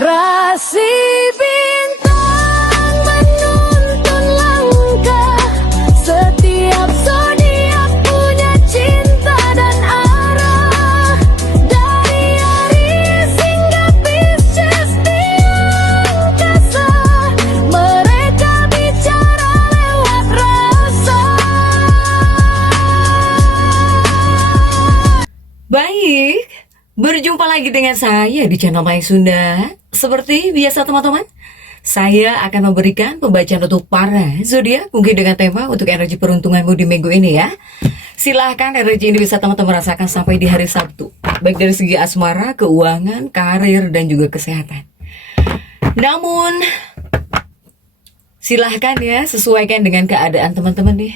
Rasi bintang menuntun langkah, setiap zodiak punya cinta dan arah. Dari Aries hingga Pisces di angkasa, mereka bicara lewat rasa. Baik, berjumpa lagi dengan saya di channel Mai Sunda. Seperti biasa teman-teman, saya akan memberikan pembacaan untuk para zodiak mungkin dengan tema untuk energi peruntunganmu di minggu ini ya. Silahkan energi ini bisa teman-teman rasakan sampai di hari Sabtu, baik dari segi asmara, keuangan, karir, dan juga kesehatan. Namun, silahkan ya sesuaikan dengan keadaan teman-teman nih.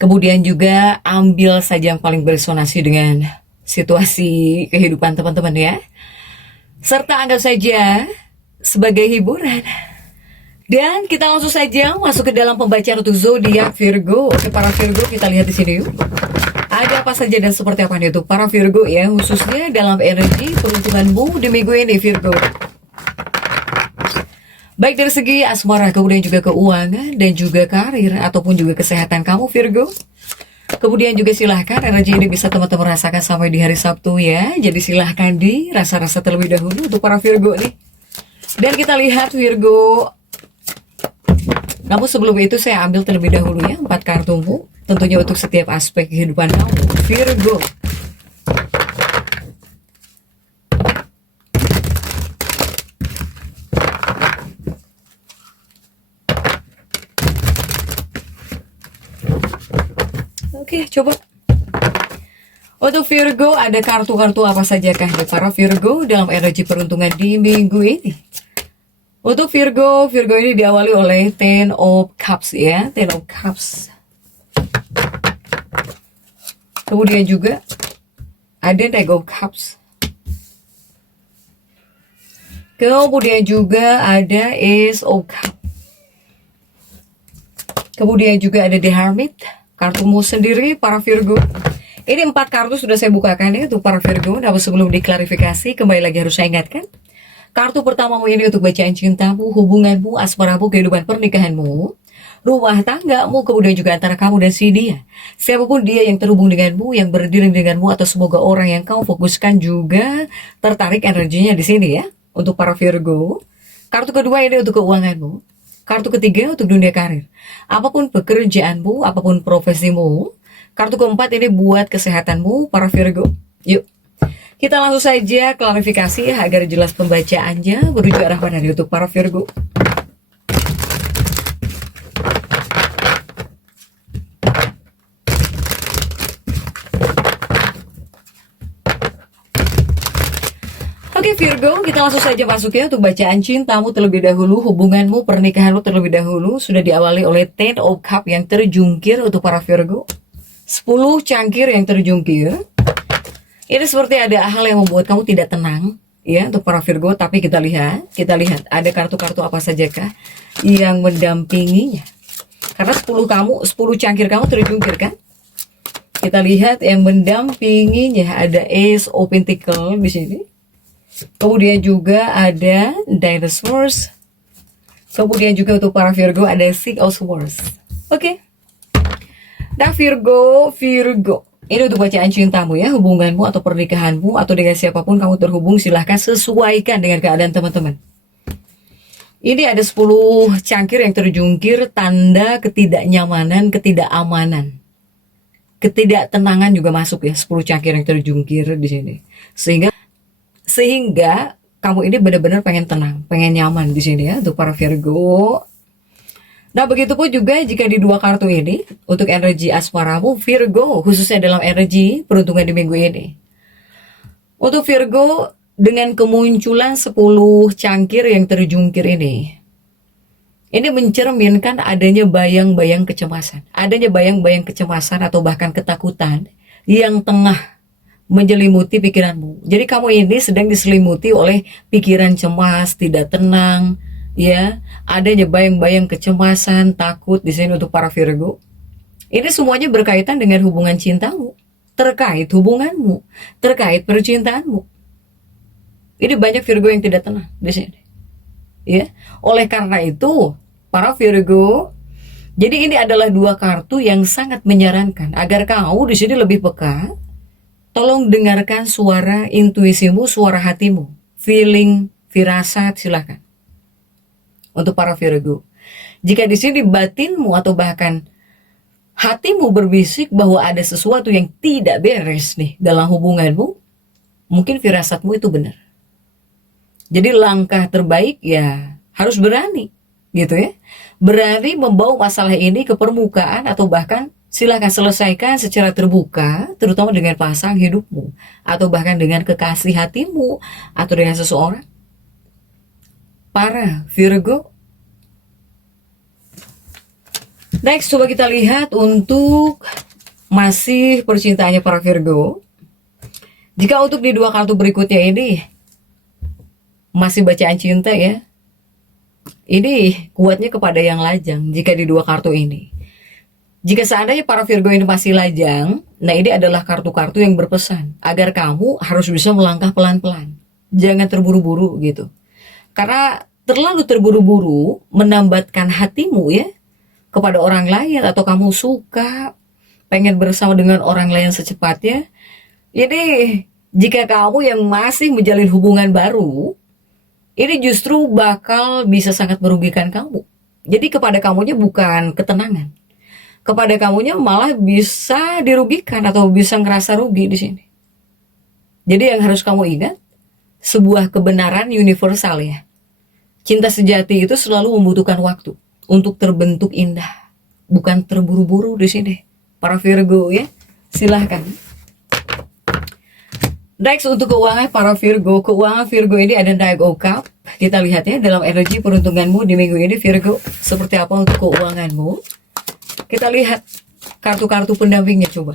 Kemudian juga ambil saja yang paling beresonansi dengan situasi kehidupan teman-teman ya. Serta anggap saja sebagai hiburan. Dan kita langsung saja masuk ke dalam pembacaan untuk zodiak Virgo. Oke, para Virgo, kita lihat di sini yuk. Ada apa saja dan seperti apa nih untuk para Virgo ya, khususnya dalam energi peruntunganmu di minggu ini Virgo. Baik dari segi asmara, kemudian juga keuangan dan juga karir ataupun juga kesehatan kamu Virgo. Kemudian juga silahkan energi ini bisa teman-teman rasakan sampai di hari Sabtu ya. Jadi silahkan dirasa-rasa terlebih dahulu untuk para Virgo nih. Dan kita lihat Virgo. Namun sebelum itu saya ambil terlebih dahulu ya 4 kartumu. Tentunya untuk setiap aspek kehidupan kamu Virgo. Oke, coba. Untuk Virgo, ada kartu-kartu apa sajakah ya para Virgo dalam energi peruntungan di minggu ini? Untuk Virgo, Virgo ini diawali oleh Ten of Cups ya, Ten of Cups. Kemudian juga ada Knight of Cups. Kemudian juga ada Ace of Cups. Kemudian juga ada The Hermit. Kartumu sendiri para Virgo. Ini 4 kartu sudah saya bukakan ya untuk para Virgo. Namun sebelum diklarifikasi, kembali lagi harus saya ingatkan. Kartu pertamamu ini untuk bacaan cintamu, hubunganmu, asmaramu, kehidupan pernikahanmu, rumah tanggamu, kemudian juga antara kamu dan si dia. Siapapun dia yang terhubung denganmu, yang berdiri denganmu, atau semoga orang yang kamu fokuskan juga tertarik energinya di sini ya. Untuk para Virgo. Kartu kedua ini untuk keuanganmu. Kartu ketiga untuk dunia karir. Apapun pekerjaanmu, apapun profesimu. Kartu keempat ini buat kesehatanmu, para Virgo. Yuk, kita langsung saja klarifikasi agar jelas pembacaannya menuju arah mana untuk para Virgo. Oke Virgo, kita langsung saja masuk ya untuk bacaan cintamu terlebih dahulu, hubunganmu, pernikahanmu terlebih dahulu sudah diawali oleh Ten of Cups yang terjungkir untuk para Virgo. 10 cangkir yang terjungkir. Ini seperti ada hal yang membuat kamu tidak tenang ya untuk para Virgo, tapi kita lihat ada kartu-kartu apa sajakah yang mendampinginya. Karena 10 cangkir kamu terjungkir kan? Kita lihat yang mendampinginya ada Ace of Pentacles di sini. Kemudian juga ada Dinosaurs. Kemudian juga untuk para Virgo ada Six of Swords. Oke. Nah Virgo. Ini untuk bacaan cintamu ya, hubunganmu atau pernikahanmu atau dengan siapapun kamu terhubung, silahkan sesuaikan dengan keadaan teman-teman. Ini ada 10 cangkir yang terjungkir, tanda ketidaknyamanan, ketidakamanan. Ketidaktenangan juga masuk ya, 10 cangkir yang terjungkir di sini. Sehingga kamu ini benar-benar pengen tenang, pengen nyaman di sini ya untuk para Virgo. Nah, begitupun juga jika di 2 kartu ini untuk energi asmaramu Virgo, khususnya dalam energi peruntungan di minggu ini. Untuk Virgo dengan kemunculan 10 cangkir yang terjungkir ini mencerminkan adanya bayang-bayang kecemasan. Adanya bayang-bayang kecemasan atau bahkan ketakutan yang tengah menjelimuti pikiranmu. Jadi kamu ini sedang diselimuti oleh pikiran cemas, tidak tenang, ya. Adanya bayang-bayang kecemasan, takut di sini untuk para Virgo. Ini semuanya berkaitan dengan hubungan cintamu, terkait hubunganmu, terkait percintaanmu. Ini banyak Virgo yang tidak tenang di sini. Ya, oleh karena itu, para Virgo, jadi ini adalah dua kartu yang sangat menyarankan agar kamu di sini lebih peka. Tolong dengarkan suara intuisimu, suara hatimu, feeling, firasat, silakan. Untuk para Virgo, jika di sini batinmu atau bahkan hatimu berbisik bahwa ada sesuatu yang tidak beres nih dalam hubunganmu, mungkin firasatmu itu benar. Jadi langkah terbaik ya harus berani, gitu ya. Berani membawa masalah ini ke permukaan atau bahkan silakan selesaikan secara terbuka, terutama dengan pasangan hidupmu atau bahkan dengan kekasih hatimu atau dengan seseorang. Para Virgo. Next, coba kita lihat untuk masih percintaannya para Virgo. Jika untuk di dua kartu berikutnya ini masih bacaan cinta ya, ini kuatnya kepada yang lajang. Jika di dua kartu ini, jika seandainya para Virgo ini masih lajang, nah ini adalah kartu-kartu yang berpesan agar kamu harus bisa melangkah pelan-pelan, jangan terburu-buru gitu. Karena terlalu terburu-buru menambatkan hatimu ya kepada orang lain, atau kamu suka pengen bersama dengan orang lain secepatnya. Ini jika kamu yang masih menjalin hubungan baru, ini justru bakal bisa sangat merugikan kamu. Jadi kepada kamunya bukan ketenangan, kepada kamunya malah bisa dirugikan atau bisa ngerasa rugi di sini. Jadi yang harus kamu ingat, sebuah kebenaran universal ya, cinta sejati itu selalu membutuhkan waktu untuk terbentuk indah, bukan terburu-buru di sini. Para Virgo ya, silahkan. Next, untuk keuangan para Virgo. Keuangan Virgo ini ada Knight of Cups. Kita lihat ya dalam energi peruntunganmu di minggu ini Virgo, seperti apa untuk keuanganmu. Kita lihat kartu-kartu pendampingnya coba.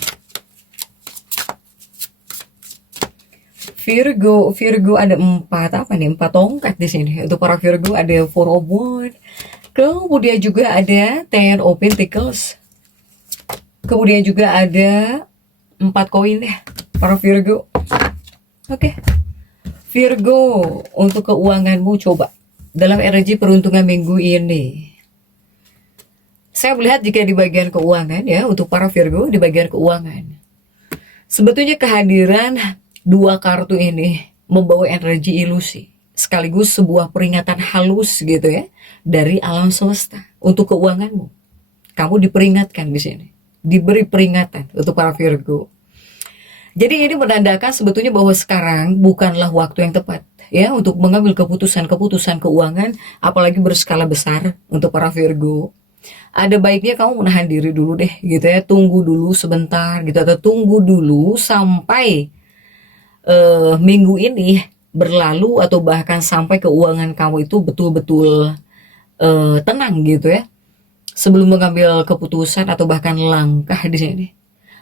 Virgo ada 4 tongkat di sini. Untuk para Virgo ada 4 of Wands. Kemudian juga ada 10 of Pentacles. Kemudian juga ada 4 koin ya para Virgo. Oke. Virgo, untuk keuanganmu coba dalam energi peruntungan minggu ini. Saya melihat jika di bagian keuangan ya, untuk para Virgo di bagian keuangan, sebetulnya kehadiran dua kartu ini membawa energi ilusi, sekaligus sebuah peringatan halus gitu ya dari alam semesta untuk keuanganmu. Kamu diperingatkan di sini, diberi peringatan untuk para Virgo. Jadi ini menandakan sebetulnya bahwa sekarang bukanlah waktu yang tepat ya untuk mengambil keputusan keuangan, apalagi berskala besar untuk para Virgo. Ada baiknya kamu menahan diri dulu deh gitu ya, tunggu dulu sebentar gitu, atau tunggu dulu sampai minggu ini berlalu, atau bahkan sampai keuangan kamu itu betul-betul tenang gitu ya, sebelum mengambil keputusan atau bahkan langkah di sini.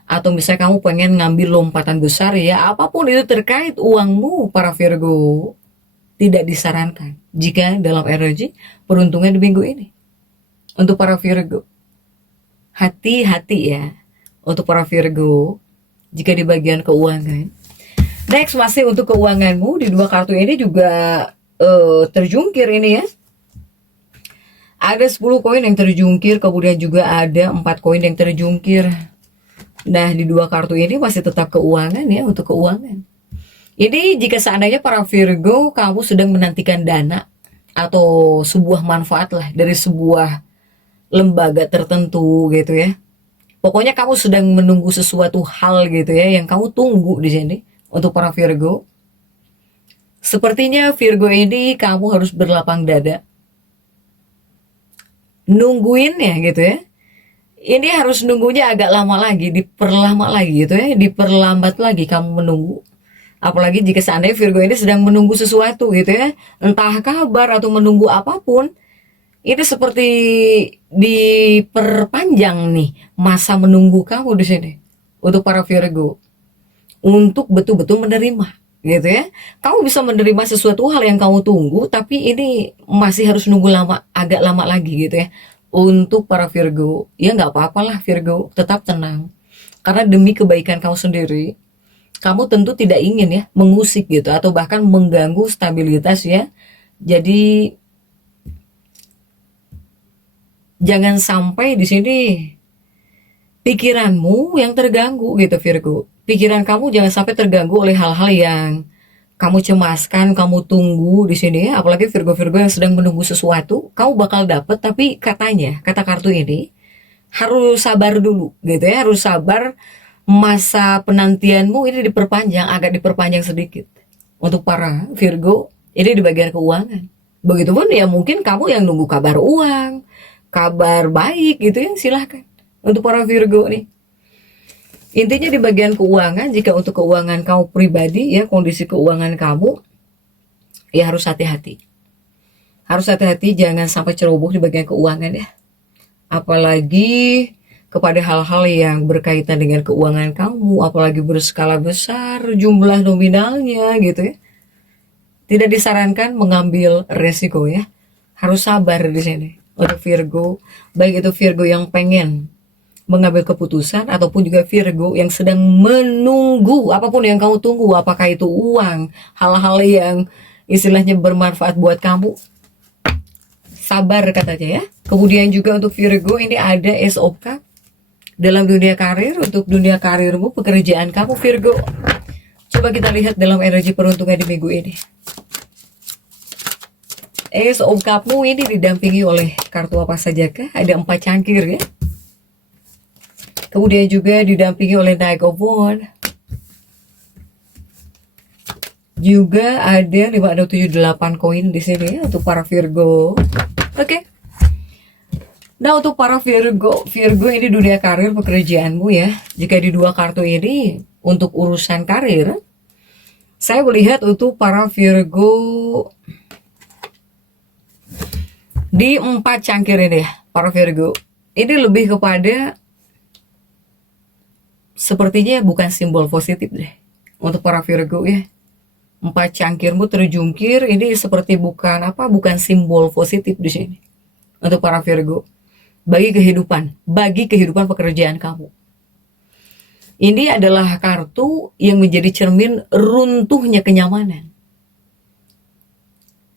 Atau misalnya kamu pengen ngambil lompatan besar ya, apapun itu terkait uangmu para Virgo, tidak disarankan jika dalam energi peruntungan di minggu ini. Untuk para Virgo, hati-hati ya untuk para Virgo jika di bagian keuangan. Next, masih untuk keuanganmu di dua kartu ini juga terjungkir ini ya. Ada 10 koin yang terjungkir, kemudian juga ada 4 koin yang terjungkir. Nah, di dua kartu ini masih tetap keuangan ya, untuk keuangan. Ini jika seandainya para Virgo kamu sedang menantikan dana atau sebuah manfaat lah dari sebuah lembaga tertentu gitu ya. Pokoknya kamu sedang menunggu sesuatu hal gitu ya yang kamu tunggu di sini untuk para Virgo. Sepertinya Virgo ini kamu harus berlapang dada, nungguin ya gitu ya. Ini harus nunggunya agak lama lagi, diperlama lagi gitu ya, diperlambat lagi kamu menunggu. Apalagi jika seandainya Virgo ini sedang menunggu sesuatu gitu ya, entah kabar atau menunggu apapun, itu seperti diperpanjang nih masa menunggu kamu di sini untuk para Virgo, untuk betul-betul menerima gitu ya. Kamu bisa menerima sesuatu hal yang kamu tunggu, tapi ini masih harus nunggu lama, agak lama lagi gitu ya. Untuk para Virgo, ya nggak apa-apalah Virgo, tetap tenang. Karena demi kebaikan kamu sendiri, kamu tentu tidak ingin ya mengusik gitu atau bahkan mengganggu stabilitas ya. Jadi jangan sampai di sini pikiranmu yang terganggu gitu Virgo. Pikiran kamu jangan sampai terganggu oleh hal-hal yang kamu cemaskan, kamu tunggu di sini ya. Apalagi Virgo-Virgo yang sedang menunggu sesuatu, kamu bakal dapet tapi katanya, kata kartu ini harus sabar dulu gitu ya, harus sabar. Masa penantianmu ini diperpanjang, agak diperpanjang sedikit. Untuk para Virgo, ini di bagian keuangan. Begitupun ya mungkin kamu yang nunggu kabar uang, kabar baik gitu ya, silahkan. Untuk para Virgo nih. Intinya di bagian keuangan, jika untuk keuangan kamu pribadi ya, kondisi keuangan kamu, ya harus hati-hati. Harus hati-hati, jangan sampai ceroboh di bagian keuangan ya. Apalagi kepada hal-hal yang berkaitan dengan keuangan kamu, apalagi berskala besar jumlah nominalnya gitu ya. Tidak disarankan mengambil resiko ya. Harus sabar di sini untuk Virgo, baik itu Virgo yang pengen mengambil keputusan ataupun juga Virgo yang sedang menunggu apapun yang kamu tunggu, apakah itu uang, hal-hal yang istilahnya bermanfaat buat kamu. Sabar katanya ya. Kemudian juga untuk Virgo ini ada Ace of Cups. Dalam dunia karir, untuk dunia karirmu, pekerjaan kamu Virgo. Coba kita lihat dalam energi peruntungan di minggu ini. Ace of Cups-mu ini didampingi oleh kartu apa sajakah? Ada 4 cangkir ya. Kemudian juga didampingi oleh Knight of Wands. Juga ada 5, 6, 7, 8 koin di sini ya untuk para Virgo. Oke. Nah untuk para Virgo ini dunia karir pekerjaanmu ya. Jika di 2 kartu ini untuk urusan karir, saya melihat untuk para Virgo di 4 cangkir ini ya, para Virgo. Ini lebih kepada sepertinya bukan simbol positif deh untuk para Virgo ya. 4 cangkirmu terjungkir ini seperti bukan simbol positif di sini untuk para Virgo. Bagi kehidupan pekerjaan kamu. Ini adalah kartu yang menjadi cermin runtuhnya kenyamanan.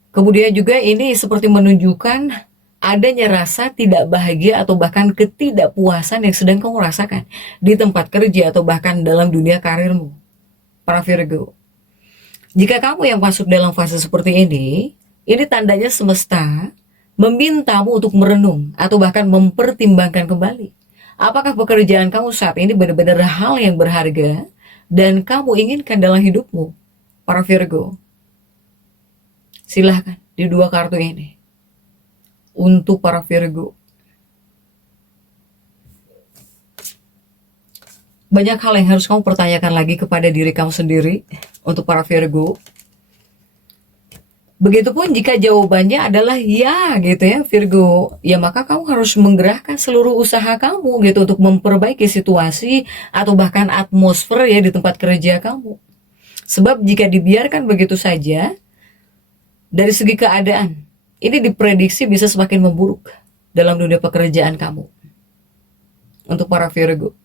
Kemudian juga ini seperti menunjukkan adanya rasa tidak bahagia atau bahkan ketidakpuasan yang sedang kamu rasakan di tempat kerja atau bahkan dalam dunia karirmu, para Virgo. Jika kamu yang masuk dalam fase seperti ini tandanya semesta memintamu untuk merenung atau bahkan mempertimbangkan kembali. Apakah pekerjaan kamu saat ini benar-benar hal yang berharga dan kamu inginkan dalam hidupmu, para Virgo? Silahkan di 2 kartu ini. Untuk para Virgo. Banyak hal yang harus kamu pertanyakan lagi kepada diri kamu sendiri untuk para Virgo. Begitupun jika jawabannya adalah ya gitu ya Virgo, ya maka kamu harus menggerakkan seluruh usaha kamu gitu untuk memperbaiki situasi atau bahkan atmosfer ya di tempat kerja kamu. Sebab jika dibiarkan begitu saja, dari segi keadaan, ini diprediksi bisa semakin memburuk dalam dunia pekerjaan kamu. Untuk para Virgo.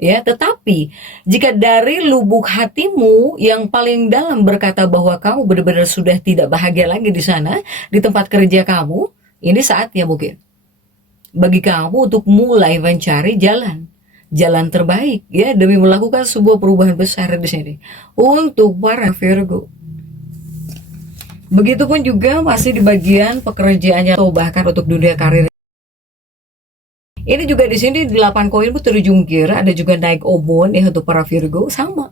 Ya, tetapi jika dari lubuk hatimu yang paling dalam berkata bahwa kamu benar-benar sudah tidak bahagia lagi di sana, di tempat kerja kamu, ini saatnya mungkin bagi kamu untuk mulai mencari jalan terbaik ya demi melakukan sebuah perubahan besar di sini untuk para Virgo. Begitupun juga masih di bagian pekerjaannya atau bahkan untuk dunia karir. Ini juga di sini 8 koin terjungkir, ada juga naik obon ya untuk para Virgo, sama.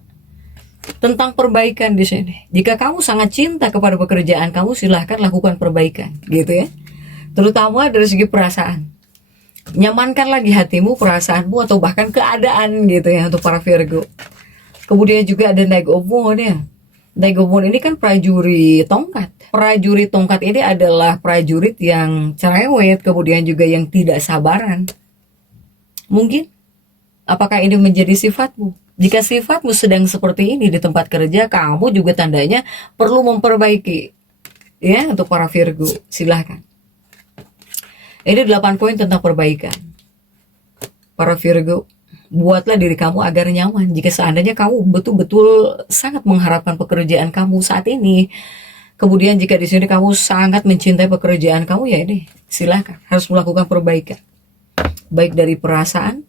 Tentang perbaikan di sini. Jika kamu sangat cinta kepada pekerjaan kamu, silahkan lakukan perbaikan, gitu ya. Terutama dari segi perasaan. Nyamankan lagi hatimu, perasaanmu atau bahkan keadaan gitu ya untuk para Virgo. Kemudian juga ada naik obon ya. Naik obon ini kan prajurit tongkat. Prajurit tongkat ini adalah prajurit yang cerewet, kemudian juga yang tidak sabaran. Mungkin, apakah ini menjadi sifatmu? Jika sifatmu sedang seperti ini di tempat kerja, kamu juga tandanya perlu memperbaiki. Ya, untuk para Virgo, silahkan. Ini 8 poin tentang perbaikan. Para Virgo, Buatlah diri kamu agar nyaman. Jika seandainya kamu betul-betul sangat mengharapkan pekerjaan kamu saat ini, kemudian jika di sini kamu sangat mencintai pekerjaan kamu, ya ini silakan harus melakukan perbaikan. Baik dari perasaan,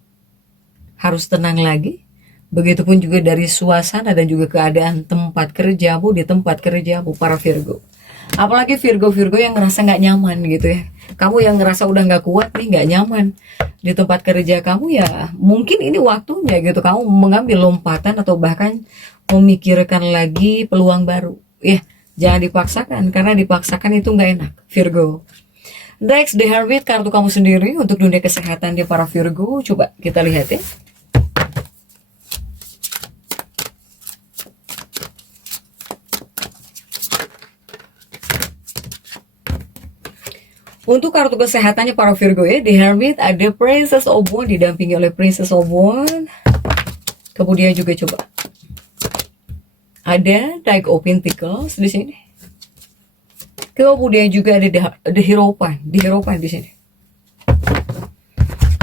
harus tenang lagi. Begitupun juga dari suasana dan juga keadaan tempat kerjamu, di tempat kerjamu para Virgo. Apalagi Virgo-Virgo yang ngerasa nggak nyaman gitu ya. Kamu yang ngerasa udah nggak kuat nih, nggak nyaman di tempat kerja kamu, ya mungkin ini waktunya gitu kamu mengambil lompatan atau bahkan memikirkan lagi peluang baru. Ya, jangan dipaksakan, karena dipaksakan itu nggak enak, Virgo. Next, The Hermit, kartu kamu sendiri untuk dunia kesehatan di para Virgo. Coba kita lihat ya. Untuk kartu kesehatannya para Virgo ya, di Hermit ada Princess of Wands didampingi oleh Princess of Wands. Kemudian juga coba ada Knight of Pentacles di sini. Kemudian juga ada the Hierophant, di sini.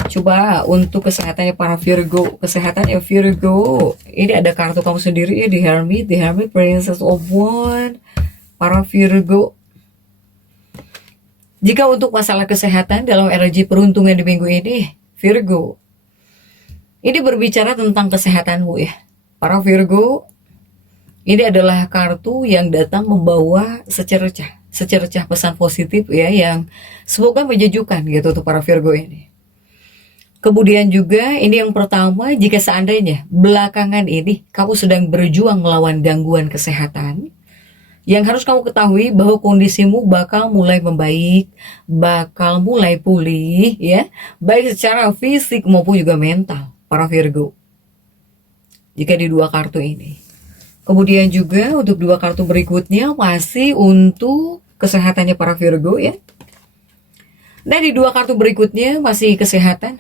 Coba untuk kesehatannya para Virgo, kesehatannya Virgo. Ini ada kartu kamu sendiri ya, di Hermit, Princess of Wands para Virgo. Jika untuk masalah kesehatan dalam energi peruntungan di minggu ini, Virgo, ini berbicara tentang kesehatanmu ya. Para Virgo, ini adalah kartu yang datang membawa secercah pesan positif ya, yang semoga menjajukan gitu untuk para Virgo ini. Kemudian juga ini yang pertama, jika seandainya belakangan ini kamu sedang berjuang melawan gangguan kesehatan, yang harus kamu ketahui bahwa kondisimu bakal mulai membaik, bakal mulai pulih ya, baik secara fisik maupun juga mental para Virgo. Jika di dua kartu ini. Kemudian juga untuk dua kartu berikutnya masih untuk kesehatannya para Virgo ya. Dan di dua kartu berikutnya masih kesehatan.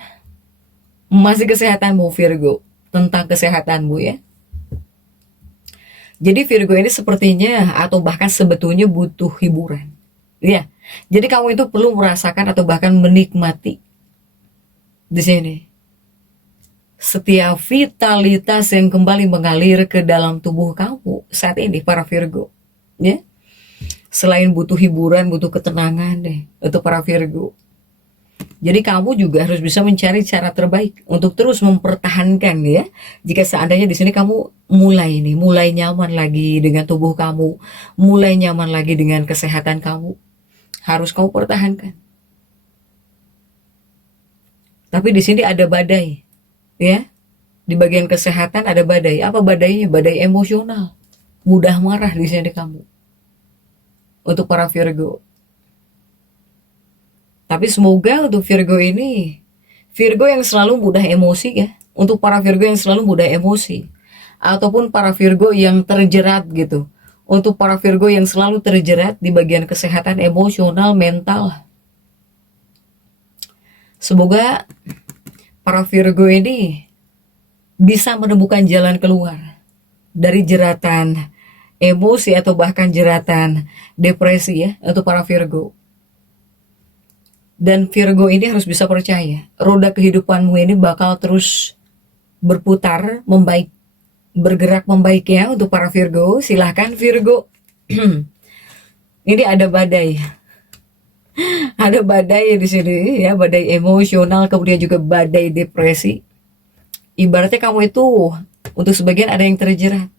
Masih kesehatanmu Virgo, tentang kesehatanmu ya. Jadi Virgo ini sepertinya atau bahkan sebetulnya butuh hiburan. Ya. Jadi kamu itu perlu merasakan atau bahkan menikmati di sini setiap vitalitas yang kembali mengalir ke dalam tubuh kamu saat ini para Virgo. Ya. Selain butuh hiburan, butuh ketenangan deh untuk para Virgo. Jadi kamu juga harus bisa mencari cara terbaik untuk terus mempertahankan ya. Jika seandainya di sini kamu mulai nyaman lagi dengan tubuh kamu, mulai nyaman lagi dengan kesehatan kamu, harus kamu pertahankan. Tapi di sini ada badai, ya. Di bagian kesehatan ada badai. Apa badainya? Badai emosional, mudah marah di sini kamu. Untuk para Virgo. Tapi semoga untuk Virgo ini, Virgo yang selalu mudah emosi ya. Untuk para Virgo yang selalu mudah emosi. Ataupun para Virgo yang terjerat gitu. Untuk para Virgo yang selalu terjerat di bagian kesehatan emosional, mental. Semoga para Virgo ini bisa menemukan jalan keluar dari jeratan emosi atau bahkan jeratan depresi ya. Untuk para Virgo. Dan Virgo ini harus bisa percaya, roda kehidupanmu ini bakal terus berputar, membaik, bergerak membaik ya untuk para Virgo. Silahkan Virgo. Ini ada badai. Ada badai di sini ya, badai emosional, kemudian juga badai depresi. Ibaratnya kamu itu untuk sebagian ada yang terjerat.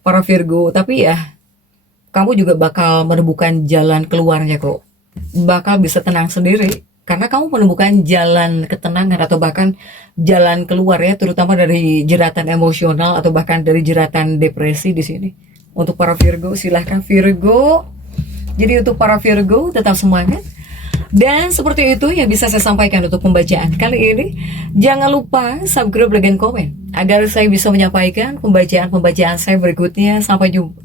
Para Virgo, tapi ya kamu juga bakal menemukan jalan keluarnya kok. Bakal bisa tenang sendiri karena kamu menemukan jalan ketenangan atau bahkan jalan keluar ya, terutama dari jeratan emosional atau bahkan dari jeratan depresi di sini. Untuk para Virgo, silahkan Virgo. Jadi untuk para Virgo tetap semangat. Dan seperti itu yang bisa saya sampaikan untuk pembacaan kali ini. Jangan lupa subscribe dan komen agar saya bisa menyampaikan pembacaan-pembacaan saya berikutnya. Sampai jumpa.